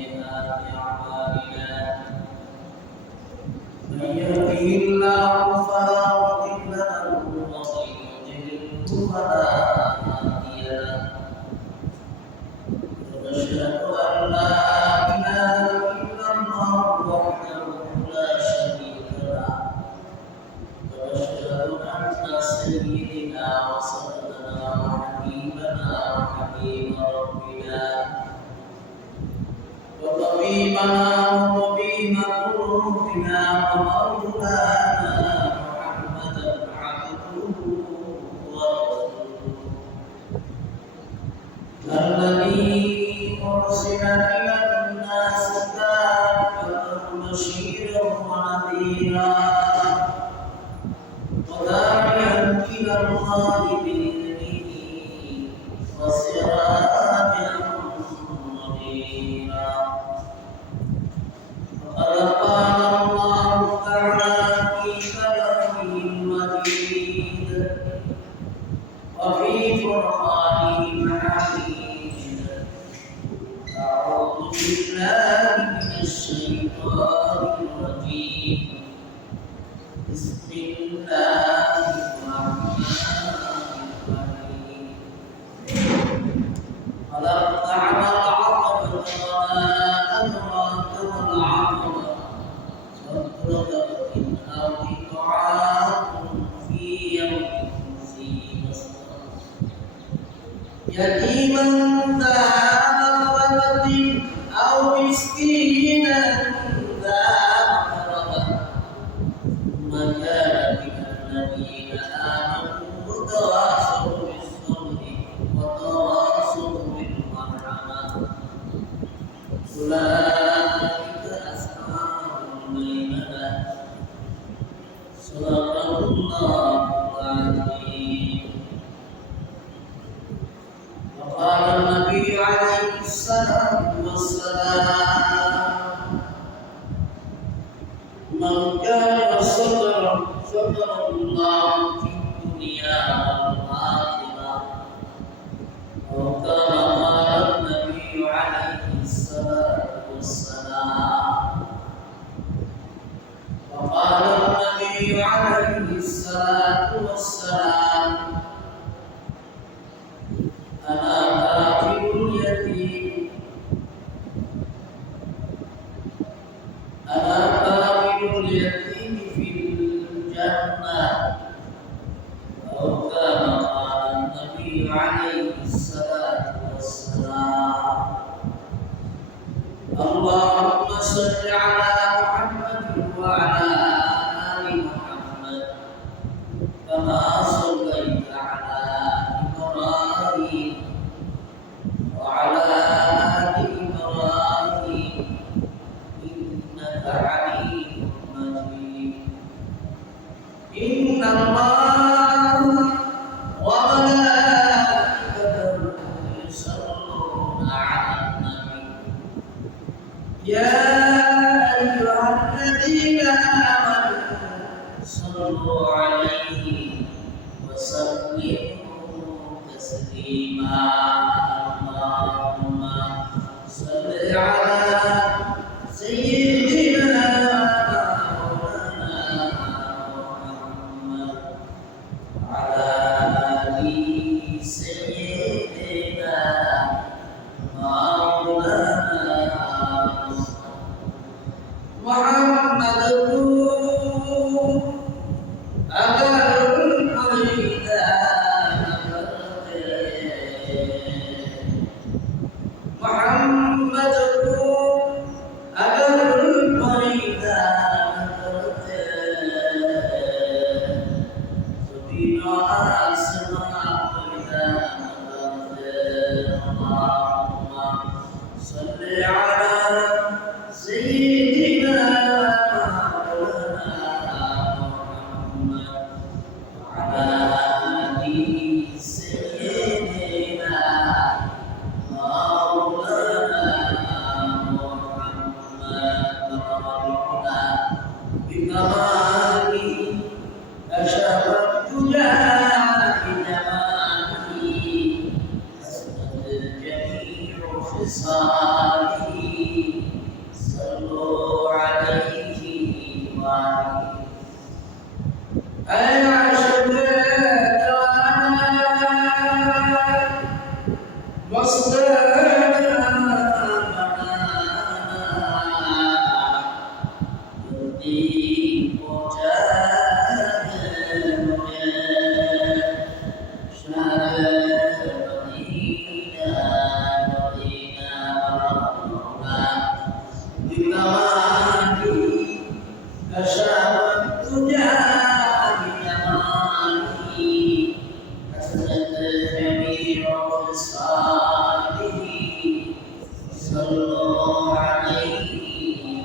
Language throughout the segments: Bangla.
سيئات أعمالنا من يهده الله فلا مضل له ومن يضلل فلا هادي له ونشهد أن لا إله إلا الله وحده لا شريك له ونشهد أن سيدنا وسندنا وحبيبنا وحبيب ربنا وطبيبنا وطبيب قلوبنا ومولانا محمدا عبده ورسوله الذي أرسل إلى الناس كافة بشيرا ونذيرا وداعيا إلى الله بإذنه وسراجا منيرا وقد قال الله تعالى في كلامه المجيد وفي فرقانه الحميد أعوذ بالله من الشيطان الرجيم بسم الله الرحمن الرحيم فلقتحم العقبة وما أدراك ما العقبة فك رقبة أو إطعام في يوم ذي مسغبة يتيما ذا مقربة أو مسكينا ذا مقربة ثم كان من الذين آمنوا وتواصوا بالصبر وتواصوا بالمرحمة أولئك أصحاب الميمنة صدق الله العظيم وقال النبي عليه الصلاة والسلام من كان صبرا صبر الله في الدنيا والآخرة أو كما قال النبي عليه الصلاة والسلام وقال النبي عليه الصلاة والسلام أنا كافل اليتيم أنا كافل اليتيم في الجنة أو كما قال النبي عليه الصلاة والسلام اللهم صل على محمد وعلى آل محمد كما صليت على إبراهيم وعلى آل إبراهيم إنك حميد مجيد إن الله وملائكته يصلون على النبي يا أيها الذين آمنوا صلوا عليه وسلموا تسليما اللهم صل على سيدنا مولانا محمد وعلى آل سيدنا مولانا محمد أجر القيدان محمد أجر القيدان سبينا أسماء قيدان اللهم صل على سيدنا مولانا محمد وعلى آل سيدنا مولانا محمد وارحمنا بكماله أشرف الدجى بجماله حسنت الجميع خصاله الله عليه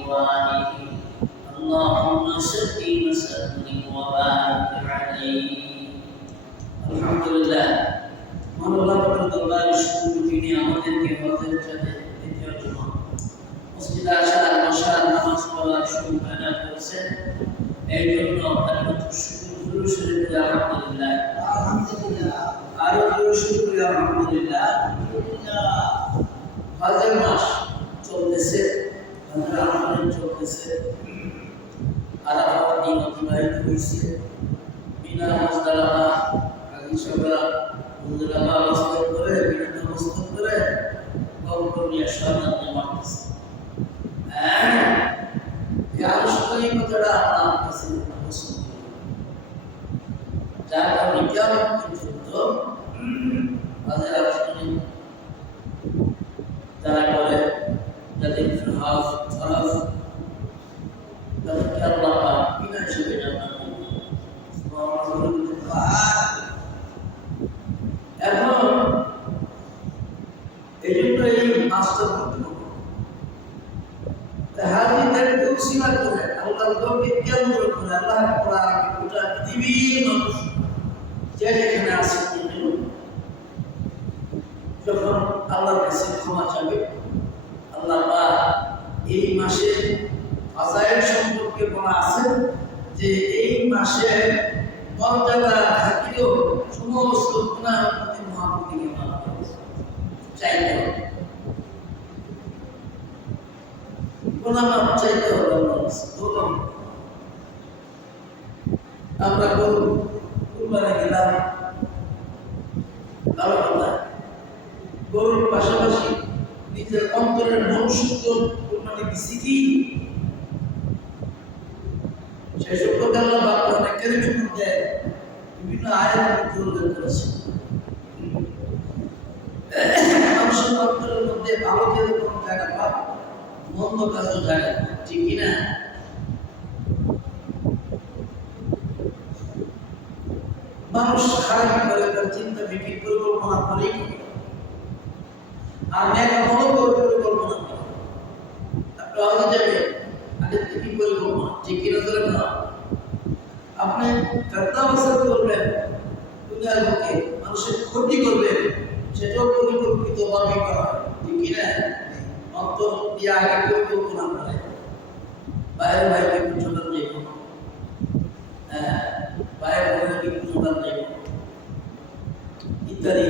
وآله اللهم صل وسلم وبارك عليه الحمد لله মনোল্লাহ দরবার শুরু তিনি আমাদেরকে হজের জন্য দ্বিতীয় জুমা মসজিদে আসার বসার নামাজ পড়ার সুবিধা করেছেন এই জন্য শুরু করে আলহামদুলিল্লাহ আলহামদুলিল্লাহ আরো শুরু করে আলহামদুলিল্লাহ হজের মাস চলতেছে হজের আমল চলতেছে আরাফাত দিন অতিবাহিত হয়েছে বিনা মুজদালাফা আগে সবাই মুজদালাফা অবস্থান করে বিনা অবস্থান করে কবর নিয়ে শাহাদাত মারতেছে এই আনুষ্ঠানিকতাটা আপনার কাছে পছন্দ যার কারণে কিয়ামত পর্যন্ত হজের আনুষ্ঠানিক যারা করে যাদের ফরজ ফরজ তাদেরকে আল্লাহ বিনা হিসেবে জান্নাত এখন এই জন্য এই মাসটা গুরুত্বপূর্ণ হাজিদেরকে উসিলা করে আল্লাহর দরকে কেন্দ্র করে আল্লাহ কোরআন গোটা পৃথিবীর মানুষ যে যেখানে আছে যখন আল্লাহর কাছে ক্ষমা চাবে আল্লাহ পাক এই মাসের ফাজাইল সম্পর্কে বলা আছে যে এই মাসে মর্যাদা থাকিলেও সমস্ত গুনাহ প্রতি মহাপ্রতিকে মাফ করে চাইতে হবে গুনাহ মাফ চাইতে হবে আল্লাহ আমরা কুরবানি দিলাম ভালো কথা গরুর পাশাপাশি নিজের অন্তরের মন শুদ্ধ কুরবানি দিছি কি সেই সম্পর্কে আল্লাহ কোরআনে কারীমের মধ্যে বিভিন্ন আয়াতের মধ্যে উল্লেখ করেছেন মানুষের অন্তরের মধ্যে ভালো যেরকম জায়গা পায় মন্দ কাজও জায়গা ঠিক কিনা মানুষ খারাপ করে তার চিন্তা বিক্রি পরিকল্পনা করেই আর নেতা মনে করে পরিকল্পনা করে আপনি হজে যাবেন আগে থেকে পরিকল্পনা ঠিক কিনা ধরে না আপনি কর্তাবসর করবেন দুনিয়ার লোকে মানুষের ক্ষতি করবেন সেটাও পরিকল্পিতভাবে করা ঠিক কিনা অন্তর দিয়ে আগে পরিকল্পনা করে বাইরে বাইরে চলার যাইব বাইরে বাইরে চলার যাইব ইত্যাদি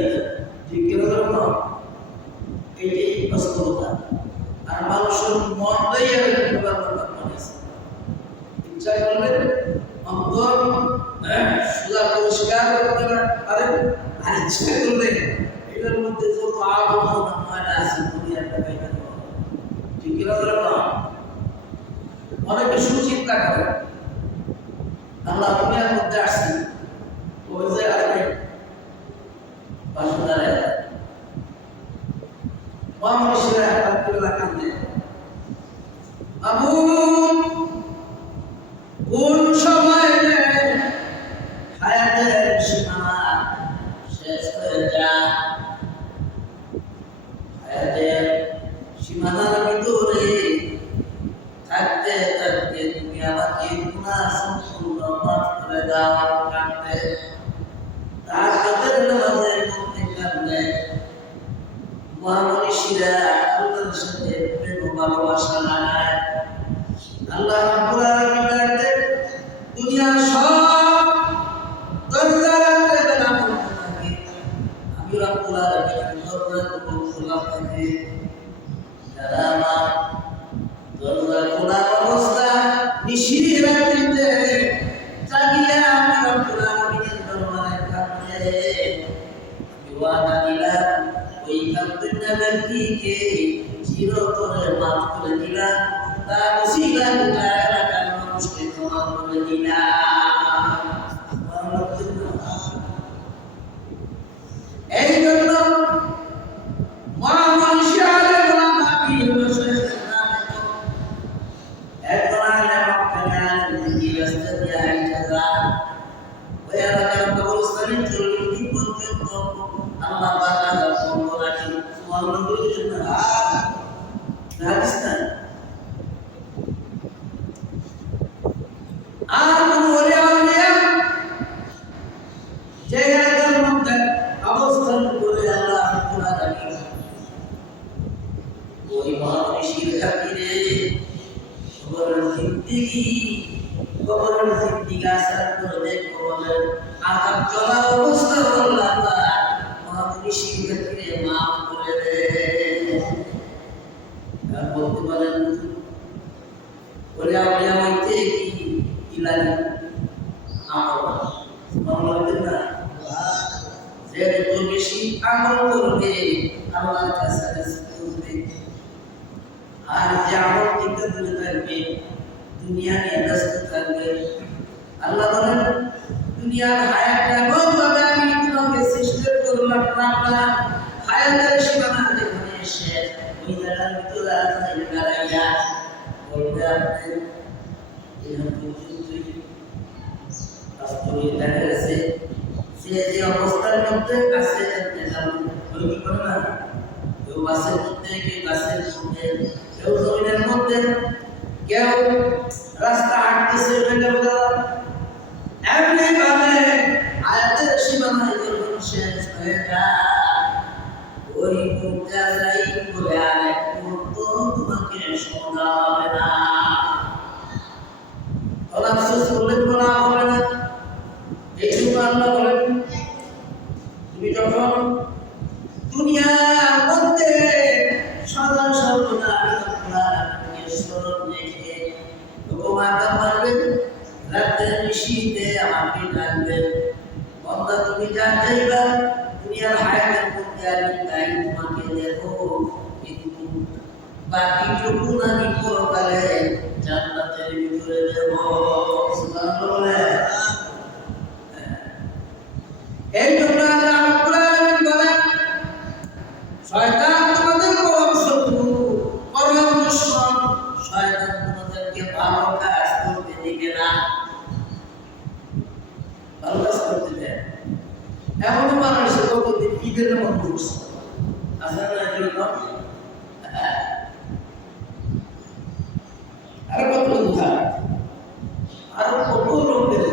ঠিক কিনা ধরে না এটাই বাস্তবতা আর মানুষের মনটাই ইচ্ছা করলে অন্তর সুদা পরিষ্কার করতে পারেন আর ইচ্ছা করলে এটার মধ্যে যত আবহাওয়া ময়লা আছে দুনিয়াটা বাইরে ঠিক কিনা অনেকে সুচিন্তা করে আমরা দুনিয়ার মধ্যে আসছি ওই যে আসবে বাসুদারে মানুষেরা আলহামদুলিল্লাহ কান্দে আবু কোন সময় হায়াতের সীমানা শেষ হয়ে যায় হায়াতের সীমানার ভিতরে থাকতে থাকতে তুমি আমাকে গুনাহ সম্পূর্ণ মাফ করে দাও কান্দে তার হাতের নামাজের মধ্যে কান্দে মহামনীষীরা আল্লাহর সাথে প্রেম ভালোবাসা লাগায় আল্লাহ রাব্বুল আলামিন ডাকতেন দুনিয়ার সব দরজাতে নাম থাকে আমি রাব্বুল আলামিন দরজাগুলো খোলা থাকে যারা আমার দরজা খোলা অবস্থা নিশির রাত্রিতে জাগিয়া আমি রাব্বুল আলামিনের দরবারে কাঁদে আমি ওয়াদা দিলাম ওই কান্দিনা ব্যক্তিকে চিরতরে মাফ করে দিলাম তার ওসিলা এলাকার মানুষকে ক্ষমা করে দিলাম এই জন্য মহামনীষী আলেম ওলামা এখন আলেম আপনারা কি রাস্তা দিয়ে আইটা যান ওই এলাকার কবরস্থানে 40 দিন পর্যন্ত আল্লাহ পাক আযাব বন্ধ রাখেন সুবহানাল্লাহ হাদিস না আর কোন ওলিয়া আউলিয়া জায়গার মধ্যে অবস্থান করে আল্লাহ রাব্বুল আলামিন ওই মহামনীষীর খাতিরে কবরের জিন্দেগি আসার করে কবরের আযাব চলা অবস্থা আল্লাহ মহামনীষীর খাতিরে মাফ করে দেন। আর বলতে পারেন ওলিয়া আউলিয়া হইতে কি লাগে আমল না যে যত বেশি আমল করবে আল্লাহর কাছে খুঁজবে আর যে আমল থেকে দূরে থাকবে দুনিয়া নিয়ে ব্যস্ত থাকবে আল্লাহ বলেন দুনিয়ার হায়াতটা এমন ভাবে আমি তোমাকে সৃষ্টি করলাম না হায়াতের সীমানা যেখানে শেষ ওই জায়গার ভিতরে আছে দাঁড়াইয়া বলবে আপনি এরকম পর্যন্তই বাস্তবে দেখা গেছে সে যে অবস্থার মধ্যে আছে ওই কি করে না কেউ বাসের মধ্যে কেউ গাছের মধ্যে কেউ জমিনের মধ্যে কেউ রাস্তা হাঁটতেছে এমনি ভাবে আয়াতের সীমানায় যখন শেষ হয়ে যায় ওই মুখটা যাই বলে আরেক মুহূর্ত তোমাকে শোনা হবে না আফসোস করলে কোনো লাভ হবে না। এই জন্য আল্লাহ বলেন তুমি যখন দুনিয়ার মধ্যে সদা সর্বদা আল্লাহকে স্মরণ রেখে তোমাকে মানবেন রাতে নিশীথে আমাকে ডাকবেন বান্দা তুমি যা চাইবা দুনিয়ার হায়াতের মধ্যে আমি তাই তোমাকে দেবো কিন্তু বাকিটুকু আমি পরকালে জান্নাতের ভিতরে দেব। সুবহানাল্লাহ। এই জন্য আল্লাহ রাব্বুল আলামিন বলেন শয়তান তোমাদের পরম শত্রু পরম দুশমন শয়তান তোমাদেরকে ভালো কাজ করতে দিবে না ভালো কাজ করতে দেয় এমন মানুষ কতদিন ঈদের মতো করছে আসলে এরকম আর কত উদাহরণ আর কত লোকের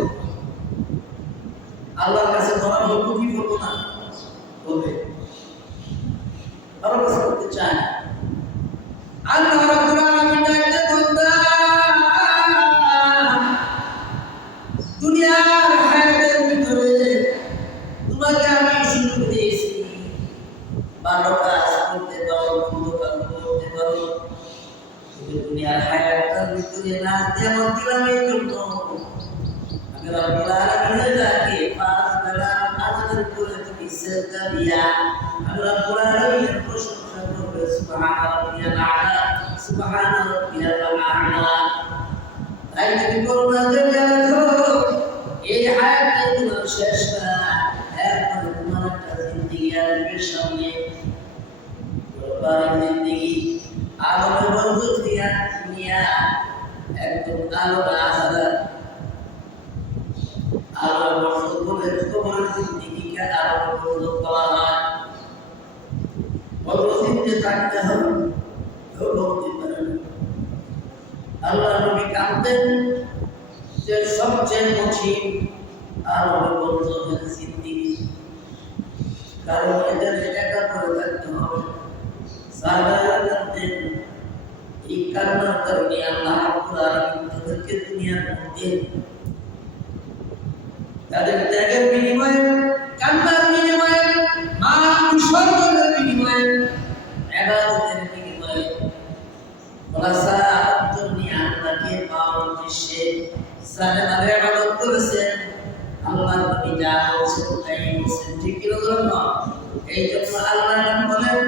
আল্লাহর কাছে ধরা বলবো কি বলবো না বলবে আল্লাহর কাছে করতে চায় আল্লাহ রাব্বুল আলামিন ডাকতে বান্দা দুনিয়ার হায়াতের ভিতরে তোমাকে আমি সুযোগ দিয়েছি ভালো কাজ করতে পারো মন্দ কাজ করতে পারো দুনিয়ার হায়াতের ভিতরে না যেমন দিলাম এই জন্য আমি রাব্বুল আলামিনের ডাকে পাঁচ বেলা আজানের করে তুমি সেজদা দিয়া আমি রাব্বুল আলামিনের প্রশংসা করবে সুবহান রাব্বিয়াল আ'লা সুবহান রাব্বিয়াল আ'লা। তাই তুমি করুণা করে দেখো এই হায়াতে তোমার শেষ না এরপরে তোমার একটা জিন্দেগি আসবে সামনে বড় জিন্দেগি আলোর বরকত দিয়া দুনিয়া একদম আলো আসাদা আলোর বরকত বলে তোমার জিন্দেগিকে আলোর বরকত বলা হয় বড় জিন্দে থাকতে হবে কেউ বলতে পারে না আল্লাহ নবী কাঁদতেন যে সবচেয়ে কঠিন আলোর বরকতের জিন্দেগি কারণ এদের একা করে থাকতে হবে সাহাবারা কাঁদতেন এই কান্নার কারণে আল্লাহ রাব্বুল আলামিন তাদেরকে দুনিয়ার মধ্যে তাদের ত্যাগের বিনিময়ে কান্নার বিনিময়ে মান উৎসর্গের বিনিময়ে ইবাদতের বিনিময়ে খোলাসা দুনিয়া আল্লাহকে পাওয়ার উদ্দেশ্যে সালেমার ইবাদত করেছেন আল্লাহ নবী যা বলেছেন তাই বলেছেন ঠিক কি না এই জন্য আল্লাহ নাম বলেন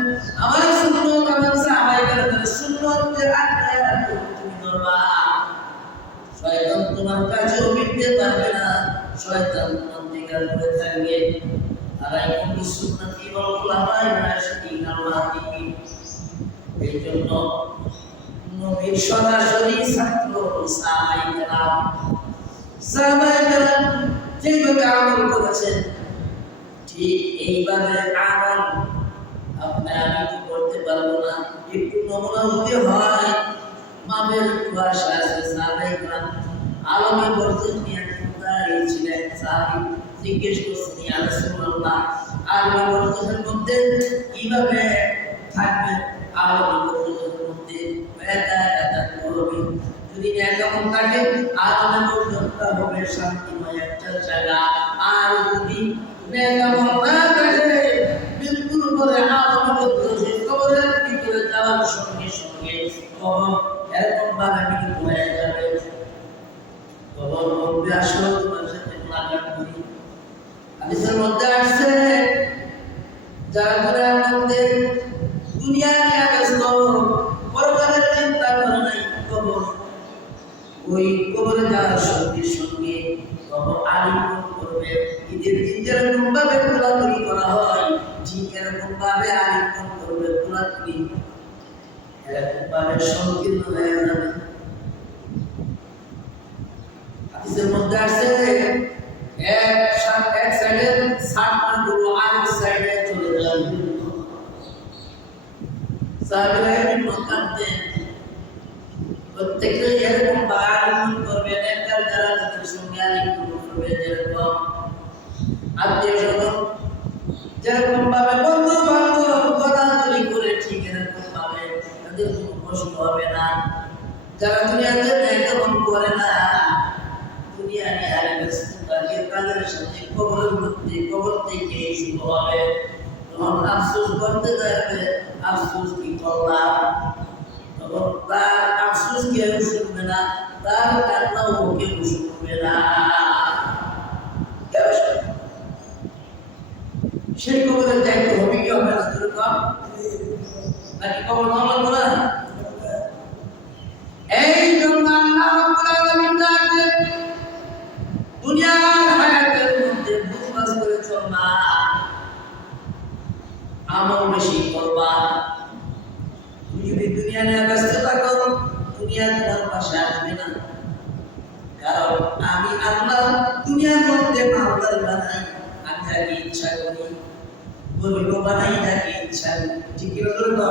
আমার সুন্নাত আমার সাহাবায়ে কেরামের সুন্নাতের আঁকড়ে তুমি ধরবা শয়তান তোমার কাছে মিটতে পারবে না শয়তান তোমার দিকে ঘুরে থাকবে আর এই কোন সুন্নতি বল উলামায়ে রাশিদিন আল্লাহি এই জন্য নবীর সরাসরি ছাত্র সাহাবায়ে কেরাম যেভাবে আমল করেছেন ঠিক এইভাবে আমল আপনি আমি তো করতে পারবো না একটু নমুনা যদি হয় মামের কুয়াশা আছে সাহাবায়ে কেরাম আলমে বরজত নিয়ে দাঁড়িয়েছিলেন। সাহাবী জিজ্ঞেস করছেন ইয়া রাসূলুল্লাহ আলমে বরজতের মধ্যে কিভাবে থাকবে? আলমে বরজতের মধ্যে একা একা করবে, যদি একামন থাকে আলমে বরজতটা হবে শান্তিময় একটা জায়গা। আর যদি একামন না থাকে বিলকুল করে আলমে বরজতের কবরের ভিতরে যাওয়ার সঙ্গে সঙ্গে কবর এরকম ভাবে বিলীন হয়ে যাবে। কবর বলবে আসলে তোমার সাথে মুলাকাত করি। হাদিসের মধ্যে আসছে যারা দুনিয়ার মধ্যে দুনিয়া নিয়ে ব্যস্ত, পরকালের চিন্তা করে নাই, কবর ওই কবরে যাওয়ার সঙ্গে সঙ্গে কবর আলিঙ্গন করবে। ঈদের দিন যেরকম ভাবে কোলাকুলি করা হয় ঠিক এরকম ভাবে আলিঙ্গন করবে, কোলাকুলি এরকম ভাবে সংকীর্ণ হয়ে যাবে। হাদিসের মধ্যে আসছে এক সাইডে সাতটা গরু আরেক সাইডে চলে যাবে। সাহাবীরা এরকম কাঁদতেন, প্রত্যেকে এরকম আলিঙ্গন করবে, নেককার যারা তাদের সঙ্গে আলিঙ্গন করবে, যেরকম আত্মীয় স্বজন যেরকম ভাবে বন্ধু বান্ধব গলাগলি করে ঠিক এরকম ভাবে তাদের কোনো কষ্ট হবে না। যারা দুনিয়াতে এমন করে না, দুনিয়া নিয়ে আরে ব্যস্ত থাকে, তাদের সাথে কবরের মধ্যে কবর থেকে শুরু হবে, তখন আফসোস করতে থাকবে, আফসোস কি করলাম। তখন তার আফসোস কেউ শুনবে না, তার কান্নাও কেউ শুনবে না। সেই কবরের দায়িত্ব হবে কি হবে না? নাকি কবর মামলা করা? এই জন্য আল্লাহ রাব্বুল আলামিন তাকে দুনিয়ার হায়াতের মধ্যে বুঝবাস করে চলবা, আমল বেশি করবা। তুমি যদি দুনিয়া নিয়ে ব্যস্ত থাকো, দুনিয়া তোমার পাশে আসবে না। কারণ আমি আল্লাহ দুনিয়ার মধ্যে মামলার বানাই, আমি যাকে ইচ্ছা করি, গরিব বানাই যাকে ইচ্ছা করি, ঠিক কি বলবো?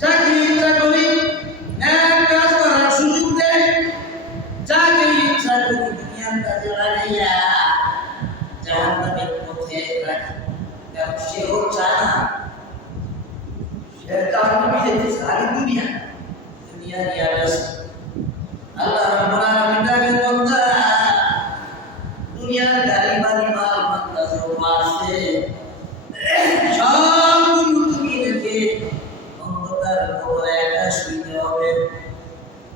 যাকে ইচ্ছা করি এক কাজ করার সুযোগ দেয়, যাকে ইচ্ছা করি দুনিয়ার কাজে লাগাইয়া জাহান্নামের পথে রাখি। কারণ সেও চায় না, সে জাহান্নামে যেতে চায়, দুনিয়া নিয়ে ব্যস্ত। আল্লাহ রাব্বুল আলামিন ডাকেন বান্দা, দুনিয়ার গাড়ি বাড়ি মাল মাত্রা সব আছে, সবগুলো তুমি রেখে অন্ধকার কবরে একা শুইতে হবে।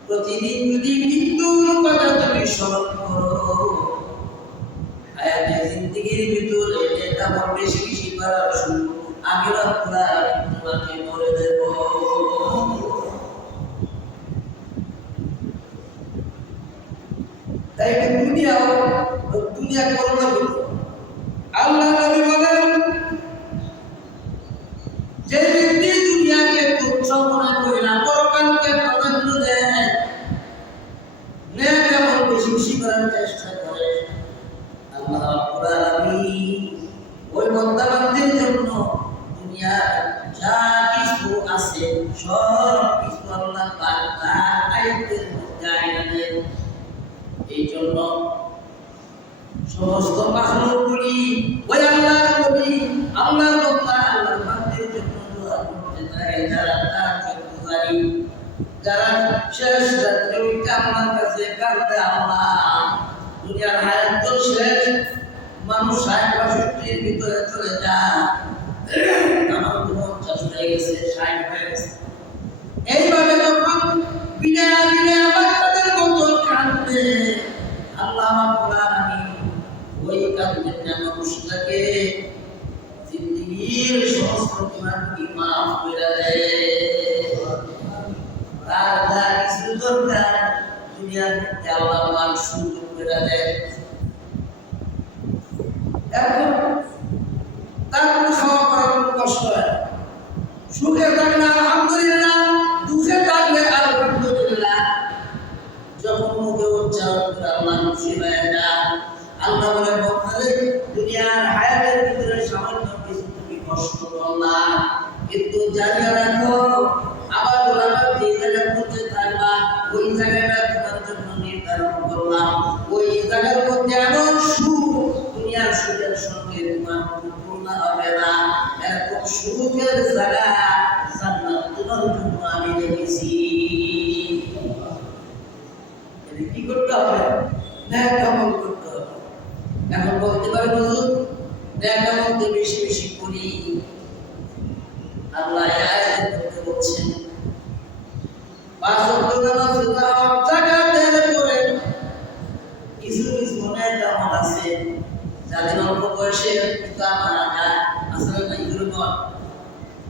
প্রতিদিন যদি মৃত্যুর কথা তুমি স্মরণ করো, হায়াতে জিন্দেগির ভিতরে এটা বেশি বেশি করার শুরু, আমি রাব্বুল আলামিন তোমাকে করে দেব। তাই দুনিয়া করোনা হতো। আল্লাহ নবী বলেন, যে ব্যক্তি দুনিয়াকে তুচ্ছ মনে করে না, পরকালকে প্রাধান্য দেয়, নেক আমল বেশি বেশি করার চেষ্টা করে, আল্লাহ রাব্বুল আলামিন ওই বান্দা বান্দির জন্য দুনিয়ার যা কিছু আছে সব কিছু আল্লাহ পাক তার আয়াতের মধ্যে আইনা দেন। এই জন্য সমস্ত মাখলুকগুলি ওই আল্লাহর নবী, আল্লাহর বান্দা, আল্লাহর বান্দার জন্য দোয়া করতে থাকে, যারা তার জন্যদারি, যারা শেষ রাত্রে উঠে আল্লাহর কাছে কাঁদে, আল্লাহ দুনিয়ার হায়াত তো শেষ, মানুষ ৬০-৬২-র ভিতরে চলে যায়, আমার তো ৫০ হয়ে গেছে, ৬০ হয়ে গেছে। এইভাবে যখন বিনা বিনা বাচ্চাদের মতো কাঁদবে, আল্লাহ রাব্বুল আলামিন ওই কাঁদবেন না মানুষটাকে জিন্দেগীর সমস্ত গুনাহকে মাফ করে দেয়। তার যা কিছু দরকার দুনিয়ার মধ্যে আল্লাহ পাক সুযোগ করে দেয়। এখন তার কোনো খাওয়া করার কোনো কষ্ট হয়, সুখে থাকলে আলহামদুলিল্লাহ, দুঃখে থাকলে আলহামদুলিল্লাহ। যখন মুখে উচ্চারণ করে আল্লাহ খুশি হয়ে যায়, আল্লাহ বলে বক্তারে দুনিয়ার হায়াতের ভিতরে সামান্য কিছু তুমি কষ্ট করলা, কিন্তু জানি জন্য আমি রেখেছি। কি করতে হবে? নেক আমল করতে হবে। এখন বলতে পারে হুজুর নেক আমল তো বেশি বেশি করি। আল্লাহ আয়াতে বলতে বলছেন ৫ ওয়াক্ত নামাজ জাকাতের পরে কিছু কিছু নেক আমল আছে যাদের অল্প বয়সে পিতা মারা যায়, আসলে না এগুলো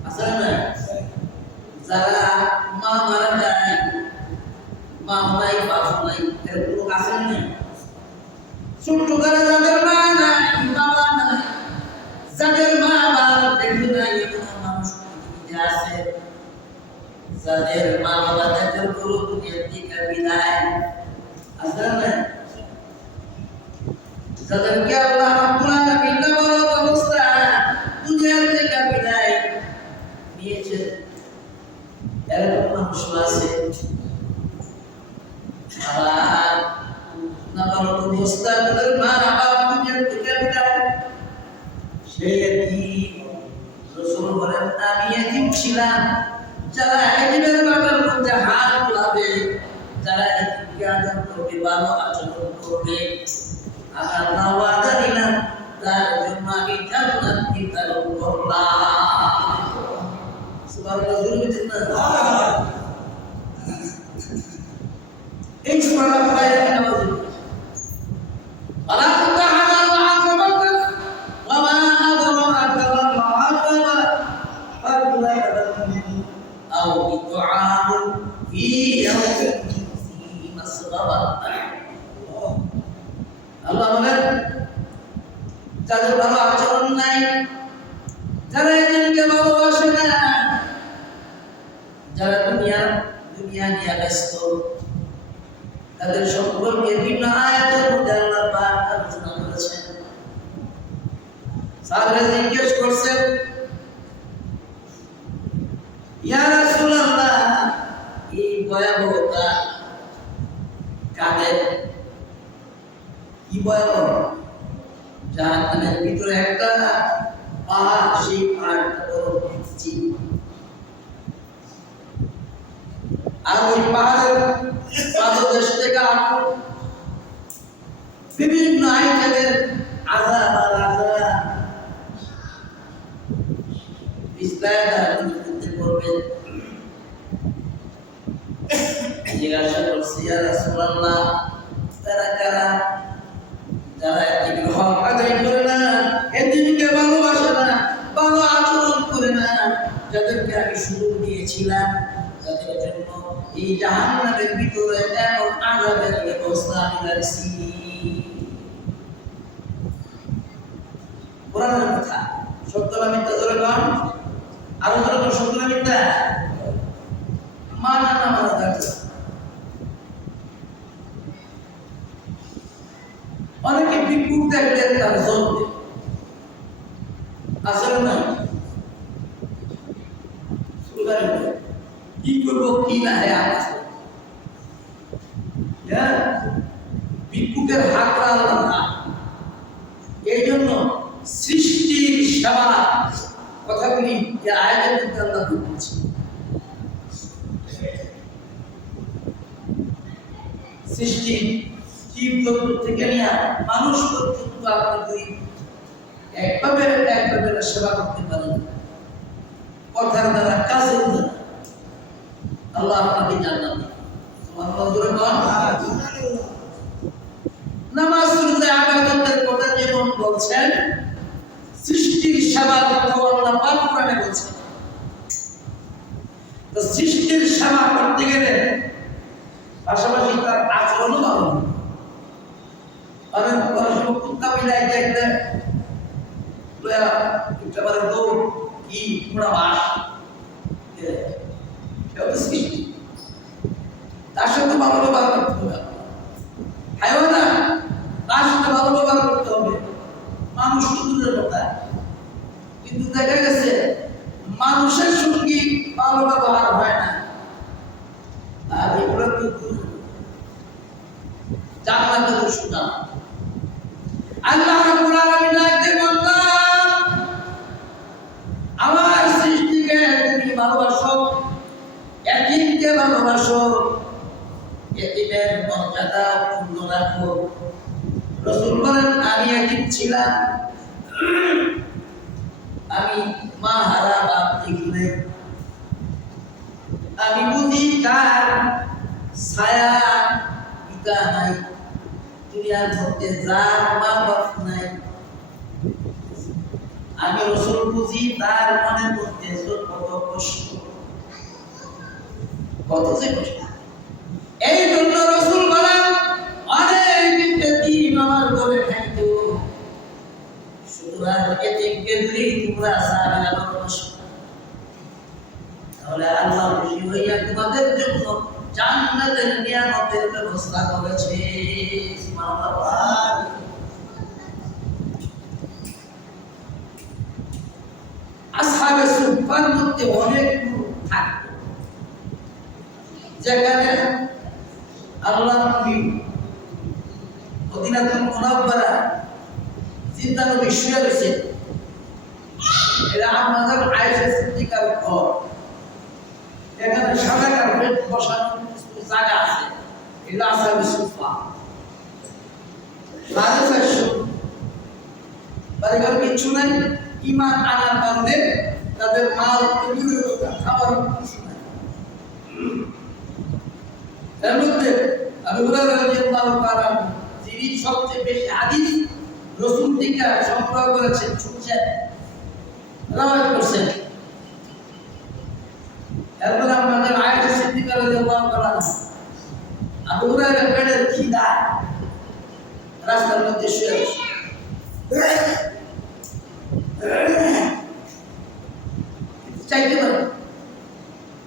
আসলে না, যারা মা মারা যায়, মা নাই বাপ নাই, এরকম আসলে না, ছোট্ট করে যাদের মা নাই বাবা নাই, যাদের মা বাবা দেখে নাই এমন মানুষ পৃথিবীতে আছে, যাদের মা বাবা তাদের পুরো দুনিয়া থেকে বিদায়, আসলে না, যাদেরকে আল্লাহ রাব্বুল আলামিন বড় অবস্থা দুনিয়া থেকে বিদায় নিয়েছে, এরকম মানুষ আছে। আর নাবালক অবস্থা তাদের মা বাবা দুনিয়া থেকে বিদায়, সে এতিম। রাসূল বলেন আমি এতিম ছিলাম, যারা এতিমের বাবার মধ্যে হাত লাবে, যারা এতিমকে আদর করবে, ভালো আচরণ করবে, আল্লাহ ওয়াদা দিলাম তার জন্য আমি জান্নাত নির্ধারণ করলাম। সুবহানাল্লাহ, সুবহানাল্লাহ। এই সুবহানাল্লাহ পায় নামাজ আলা তাআলা ওয়া আযমাত ওয়া মা আদরাকা মা আযমা ফাকুলা আও ইতআম ফি ইয়াওমিন ফি মাসরাবাত। আল্লাহ বলেন যাদের ভালো আচরণ নাই, যারা এদিনকে ভালোবাসে না, যারা দুনিয়া নিয়ে ব্যস্ত, তাদের সম্পর্কে বিভিন্ন আয়াতের মধ্যে আল্লাহ পাক আলোচনা করেছেন। সাহাবারা জিজ্ঞেস করছেন ইয়া রাসূলুল্লাহ এই ভয়াবহতা কাদের? কি ভয়াবহ? জাহান্নামের ভিতরে একটা পাহাড়, সেই পাহাড়টা বড় পিচ্ছি, আর ওই পাহাড়ের পাদদেশ থেকে আগুন, বিভিন্ন আইটেমের আযাব আর আযাব বিস্তারিত করবে। জিজ্ঞাসা করছি ইয়া রাসূলুল্লাহ তারা কারা? যারা এতিমের হক আদায় করে না, এতিমকে ভালোবাসে না, ভালো আচরণ করে না, যাদেরকে আমি সুযোগ দিয়েছিলাম, তাদের জন্য এই জাহান্নামের ভিতরে এমন আযাবের ব্যবস্থা আমি রাখছি। কোরআনের কথা, সত্য না মিথ্যা? ধরে কন, আরো ধরে কন, সত্য না মিথ্যা? মানা না মানা থাকবে। অনেকে ভিক্ষুক দেখলে তার জন্মে আসলে না, কি করবো কি না আছে, ভিক্ষুকের হাতটা আল্লাহ না। এই জন্য সৃষ্টির সেবা কথাগুলি আয়াতের মধ্যে আল্লাহ বলছে। সৃষ্টি জীব জগৎ থেকে নিয়ে মানুষ পর্যন্ত আপনি যদি একভাবে সেবা করতে পারেন, কথার দ্বারা, কাজের দ্বারা, আল্লাহ আপনাকে জান্নাত দিবেন। নামাজ রোজা ইবাদতের কথা যেমন বলছেন, সৃষ্টির সেবার কথা আল্লাহ পাক কোরআনে বলছেন। তো সৃষ্টির সেবা করতে গেলে পাশাপাশি তার আচরণও ভালো হবে। অনেক সময় কুত্তা বিলাই দেখলে একেবারে দৌড় কি পুরা বাস, সৃষ্টি, তার সাথে ভালো ব্যবহার করতে হবে। হাইওয়ানা তার সাথে ভালো ব্যবহার করতে হবে। মানুষ তো দূরের কথা, কিন্তু দেখা গেছে মানুষের সঙ্গে ভালো ব্যবহার হয় না, আর এগুলো তো জান্নাতে তো শুনা। আল্লাহ রাব্বুল আলামিন ডাকতে বললেন আমার সৃষ্টিকে তুমি ভালোবাসো, ভালোবাসো, এতিমের মর্যাদা পূর্ণ রাখো। রাসূল বলেন আমি এতিম ছিলাম, আমি মা হারা বাপ দেখি নাই, আমি বুঝি কার ছায়া পিতা নাই, দুনিয়ার মধ্যে যার মা বাপ নাই, আমি রাসূল বুঝি তার মনের মধ্যে কত কষ্ট, কত যে কষ্ট। এই জন্য রাসূল বলেন অনেক এতিম আমার ঘরে খাইতো, সুতরাং এতিমকে যদি তোমরা সাহারা ভালোবাসো, তাহলে আল্লাহ খুশি হইয়া তোমাদের জন্য জান্নাতের নিয়ামতের ব্যবস্থা করেছে। সুবহানাল্লাহ। আসহাবে সুফার মধ্যে অনেক লোক থাকতো, যেখানে আল্লাহ নবী মদিনাতুল মুনাওয়ারা জিন্দা নবী শুয়ে রয়েছে, এরা আমাদের আয়েশা সিদ্দিকার ঘর, এখানে সাদা কার্পেট বসানো জায়গা আছে, এটা আসহাবে সুফা। বাড়িঘর কিচ্ছু নাই, ঈমান আনার কারণে তাদের মাল খাবার কিছু নাই। এর মধ্যে আবু হুরায়রা রাদিয়াল্লাহু তাআলা যিনি সবচেয়ে বেশি হাদিস রাসূল থেকে সংগ্রহ করেছেন, শুনছেন, রাওয়ায়াত করেছেন, এরপর আমাদের আয়েশা সিদ্দিকা রাদিয়াল্লাহু তাআলা আবু হুরায়রা পেটের খিদা রাস্তার মধ্যে শুয়ে আছে, চাইতে পারে,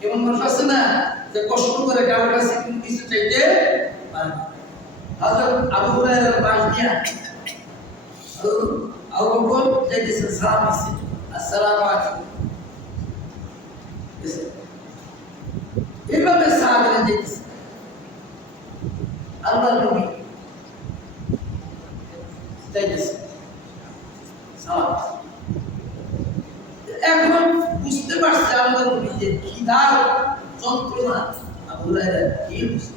এবং মানুষ আছে না যে কষ্ট করে কারোর কাছে কিছু চাইতে পারে। হযরত আবু হুরায়রার পাশ দিয়া আবু বকর চাইতেছে, সালাম দিছে, আসসালামু আলাইকুম, এইভাবে সাহাবীরা চাইতেছে। আল্লাহর নবী চাইতেছে সালাম। এখন বুঝতে পারছে আল্লাহর নবী যে খিদার যন্ত্রণা আবু হুরায়রা কি বুঝতে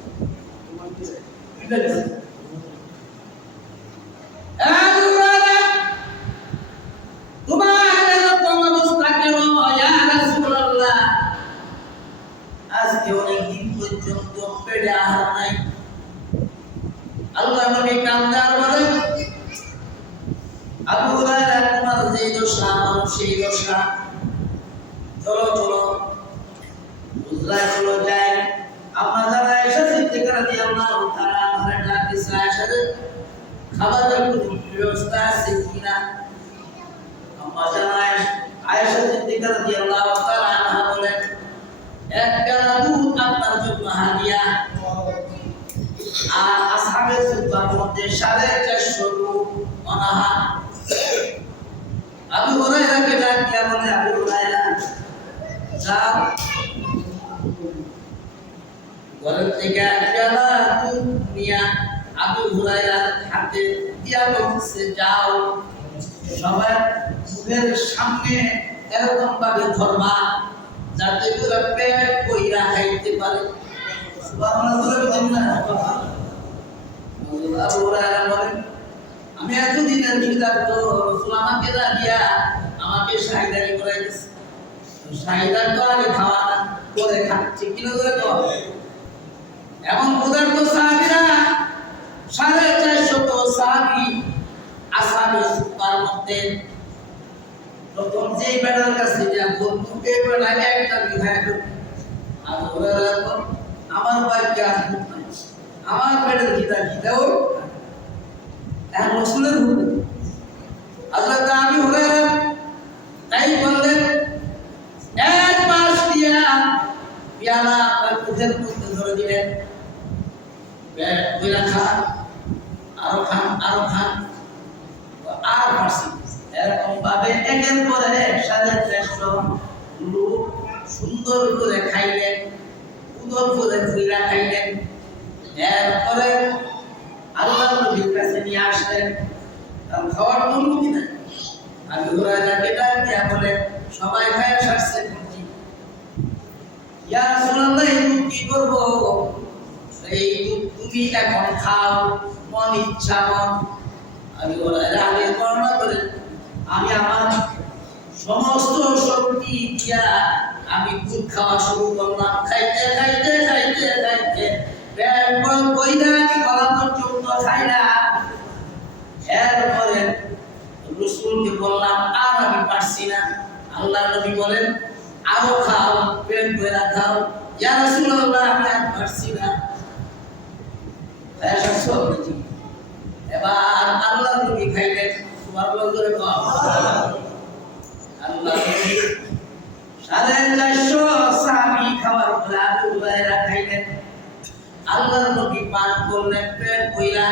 আজকে অনেকদিন পর্যন্ত পেটে আহার নাই। আল্লাহ নবী কান্দার বলেন, আবু হুরায়রা তোমার যে দশা আমার সেই দশা, চলো চলো বুঝলাই চলো যাই। আমরা যারা আয়েশা সিদ্দিকা রাদিয়াল্লাহু তাআলা আনহা ডাকতেছে, আয়েশা খাবারের কোনো ব্যবস্থা আছে কিনা? আমরা যারা আয়েশা সিদ্দিকা রাদিয়াল্লাহু তাআলা আনহা বলেন, এক গাড়া দুধ আপনার জন্য হাদিয়া। আর আসহাবে সুফার মধ্যে 450 লোক অনাহার। আবু হুরায়রাকে ডাক দিয়া বলে, আবু হুরায়রা যাও ঘরের থেকে এক গাড়া দুধ নিয়া আবু হুরায়রার হাতে দিয়া বলছে, যাও সবার মুখের সামনে এরকম ভাবে ধরবা যাতে করে পেট কইরা খাইতে পারে। আবু হুরায়রা বলেন, আমি এতদিনের ক্ষুধার্ত, রাসূল আমাকে দিয়া আমাকে শাহিদারি করাই দিয়েছে, শাহিদার তো আগে খাওয়া না, পরে খাচ্ছে কিনা করে তো। এমন ক্ষুধার্ত সাহাবীরা 450 সাহাবী আসহাবে সুফার মধ্যে প্রথম যে বেড়ার কাছে যা বন্ধু এই বেড়া একটা বিঘা আবু হুরায়রা আমার ভাগ্যে আসবে আমার পেটের খিদাও এখন রাসূলের হুকুম। হযরত আবু হুরায়রা তাই বললেন, এক মাস দিয়া পেয়ালা তার মুখের মধ্যে ধরে দিলেন, পেট কইরা খান, আরো খান, আরো খান, আর পারছি। এরকম ভাবে একের পর এক 450 লোক সুন্দর করে খাইলেন, উদর করে ফুইরা খাইলেন। এরপরে আল্লাহর নবীর কাছে নিয়ে আসলেন, তার খাওয়ার অনুমতি নাই। আবু হুরায়রাকে ডাক দিয়া বলে, সবাই খায় সারছে, ইয়া রাসূলুল্লাহ এই দুধ কি করব এই তুমি এখন খাও মন ইচ্ছা মন আমি আগে বর্ণনা করে আমি আমার সমস্ত শক্তি দিয়া আমি দুধ খাওয়া শুরু করলাম খাইতে খাইতে খাইতে খাইতে পেট বল কইরা গলা পর্যন্ত খাইলাম এরপরে রাসূলকে বললাম আর আমি পারছি না আল্লাহর নবী বলেন আরো খাও পেট ভরা খাও ইয়া রাসূলুল্লাহ আমি আর পারছি না এসব সব নাকি এবার আল্লাহর নবী খাইলেন সুবহানাল্লাহ করে কও আল্লাহ নবী 450 সাহাবী খাওয়ার পরে আবু হুরায়রা খাইলেন আল্লাহর নবী পান করলেন পেট ভরা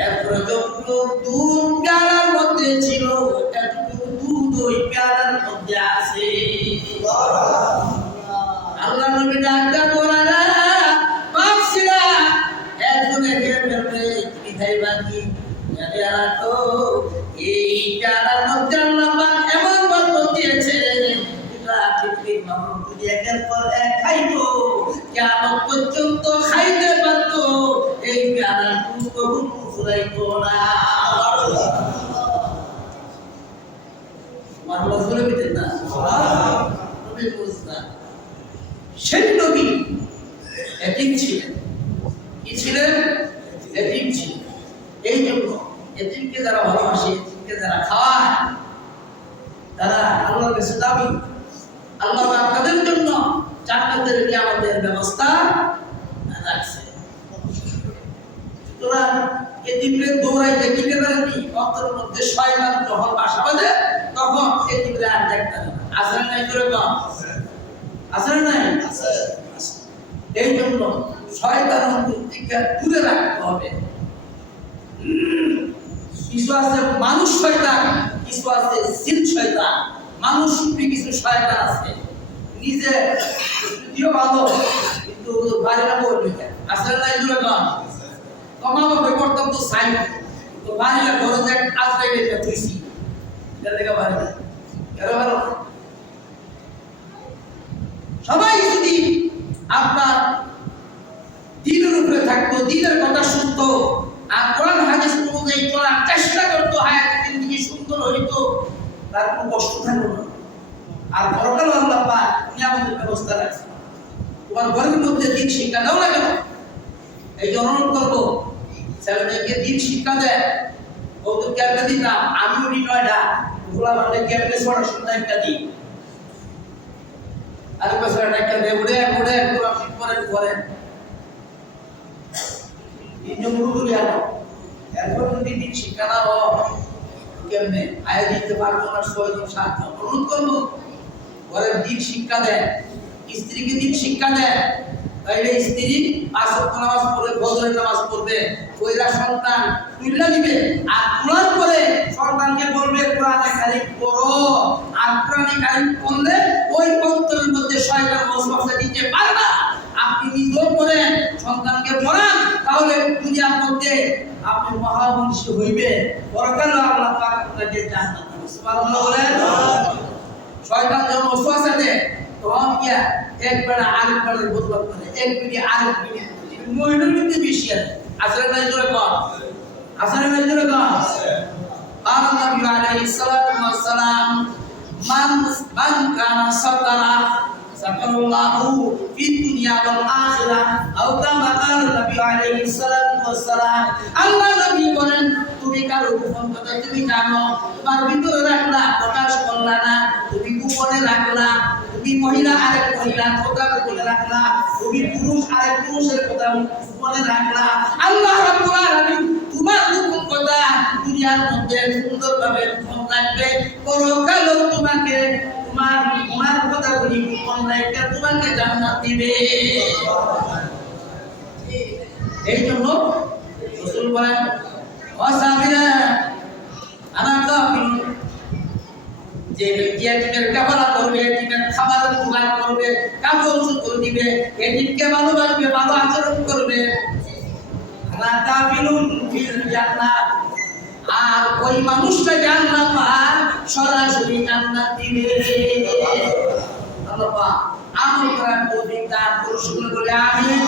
এরপরে যতটুকু দুধ পেয়ালার মধ্যে ছিল এতটুকু দুধ ওই পেয়ালার মধ্যে আছে আল্লাহ নবী ডাক্তার বলারা পাচ্ছিলা একজনে খেয়ে ফেলবে তুমি খাইবা কি তো এই পেয়ালার মধ্যে আল্লাহ পাক এমন বরকত দিয়েছে এটা পৃথিবীর মানুষ যদি একের পর এক খাইতো কিয়ামত পর্যন্ত খাইতে পারতো এই পেয়ালার দুধ কখনো ফুরাইতো না সুবহানাল্লাহ বলে দিতেন না নবী মুসা সেই নবী এতিম ছিলেন কি ছিলেন এতিম ছিলেন এই জন্য এতিমকে যারা ভালোবাসে এতিমকে যারা খাওয়ায় তারা আল্লাহর কাছে দাবি আল্লাহ পাক তাদের জন্য জান্নাতের নিয়ামতের ব্যবস্থা রাখছে সুতরাং এতিমরে দৌড়াইতে কি পারেনি অন্তরের মধ্যে শয়তান যখন বাসা বাঁধে তখন এতিমরে আর দেখতে না আসলে নাই করে কম আসলে নাই আছে এই জন্য শয়তান থেকে দূরে রাখতে হবে কিছু আছে মানুষ শয়তান কিছু আছে জিন শয়তান মানুষ রূপী কিছু শয়তান আছে নিজে যদিও ভালো কিন্তু বাইরে না বলবে আসলে নাই দূরে কম কমাবে করতাম তো সাইন তো বাড়িটা ঘরে যে আজরাই এটা তুইছি এটা দেখা বাড়ি এর ভালো সবাই যদি আপনার দ্বীনের উপরে থাকতো দ্বীনের কথা শুনতো আর কোরআন হাদিস অনুযায়ী চলার চেষ্টা করতো হায়াতের জিন্দেগি সুন্দর হইতো তার কোনো কষ্ট থাকতো না আর পরকাল আল্লাহ পাক নিয়ামতের ব্যবস্থা রাখছে তোমার ঘরের মধ্যে দিন শিক্ষা দাও না কেন এই যে অনুরোধ করবো ছেলেদেরকে দিন শিক্ষা দেয় ওদের ক্যাবলে দিতাম আমি উনি নয়টা গোলা বান্ডে ক্যাবলে পড়াশোনা একটা দিই আর পেছনে একটা দেয় উড়ে উড়ে পুরো শিক্ষণের পরে তিনজন মুরুদুরি আনো এরপর যদি দিন শিক্ষা দাও কেমনে আয় দিতে পারতো না 6 জন 7 জন অনুরোধ করবো ঘরের দিন শিক্ষা দেয় স্ত্রীকে দিন শিক্ষা দেয় তাইলে স্ত্রী 5 ওয়াক্ত নামাজ পড়বে ফজরের নামাজ পড়বে কইরা সন্তান তুইলা দিবে আর তোলার পরে সন্তানকে বলবে কোরআনে কারীম পড়ো আর কোরআনে কারীম পড়লে ওই অন্তরের মধ্যে শয়তান ওয়াসওয়াসা দিতে পারে না আপনি নিজেও পড়েন সন্তানকে পড়ান তাহলে দুনিয়ার মধ্যে আপনি মহাবংশী হইবে পরকালে আল্লাহ পাক আপনাকে জান্নাত দিবেন সুবহানাল্লাহ বলেন শয়তান যখন ওয়াসওয়াসা দেয় তখন কি একবার আরেকবারের বদল করে এক পিঠে আরেক পিঠে মহিলার মধ্যে বেশি আছে আসলে নাই জোরে কম আসলে নাই জোরে কম قال النبي عليه الصلاة والسلام من كان سترا ستر الله في الدنيا والآخرة أو كما قال النبي عليه الصلاة والسلام আল্লাহ নবী বলেন তুমি কারো গোপন কথা তুমি জানো তোমার ভিতরে রাখলা প্রকাশ করলা না তুমি গোপনে রাখলা তুমি মহিলা আরেক মহিলার কথা গোপনে রাখলা তুমি পুরুষ আরেক পুরুষের কথা গোপনে রাখলা আল্লাহ রাব্বুল আলামিন তোমার গোপন কথা দুনিয়ার মধ্যে সুন্দরভাবে গোপন রাখবে পরকালে তোমাকে তোমার কথাগুলি গোপন রাখবে তোমাকে জান্নাত দিবে এই জন্য রাসূল বলেন ওয়াসাবিরা আনা কাফিল যে ব্যক্তি এতিমের কাফালা করবে এতিমের খাবারের জোগাড় করবে কাপড় চোপড় দিবে এতিমকে ভালোবাসবে ভালো আচরণ করবে আনা কাফিলুন ফিল জান্নাত আর ওই মানুষটা জান্নাত পায় সরাসরি জান্নাত দিবে আল্লাহ পাক আমল করার তৌফিক দান করুন সকলে বলে আমিন।